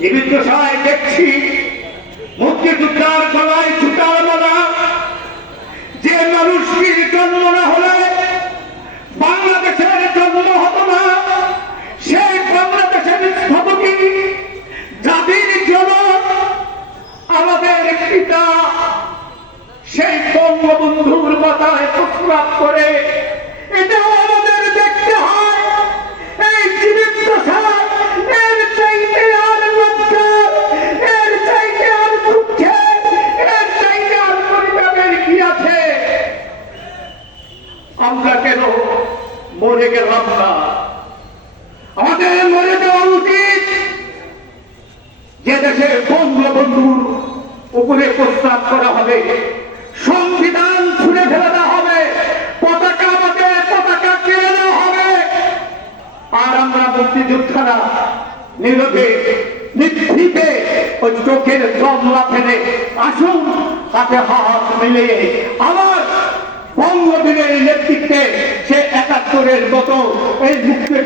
দশায় দেখছি মুক্তিযোদ্ধার গলায় ছুটার মালা, যে মানুষটির জন্ম না হলে বাংলাদেশের জন্ম হতো না, সেই বাংলাদেশের স্থপতি জাতির জনক আমাদের পিতা, সেই বঙ্গবন্ধুর মাথায় প্রস্রাব করে। এটাও আমাদের দেখতে হয়। এই জীবিত দশায় এর চাইতে আর লজ্জা, এর চাইতে আর দুঃখে, এর চাইতে আর পরিতাপের কি আছে? আমরা কেন মরে গেলাম না? আমাদের মরে যাওয়া উচিত। যে দেশে বঙ্গবন্ধুর উপরে প্রস্তাব করা হবে, সংবিধান ছুঁড়ে ফেলে দেওয়া হবে, পতাকা আমাদের পতাকা কেড়ে দেওয়া হবে, আর আমরা মুক্তিযোদ্ধারা নীরবে নিভৃতে ওই চোখের জমলা ফেলে আসুন হাতে হাত মিলিয়ে আমার বঙ্গবীরের নেতৃত্বে সে ৭১-এর মতো এই মুক্তির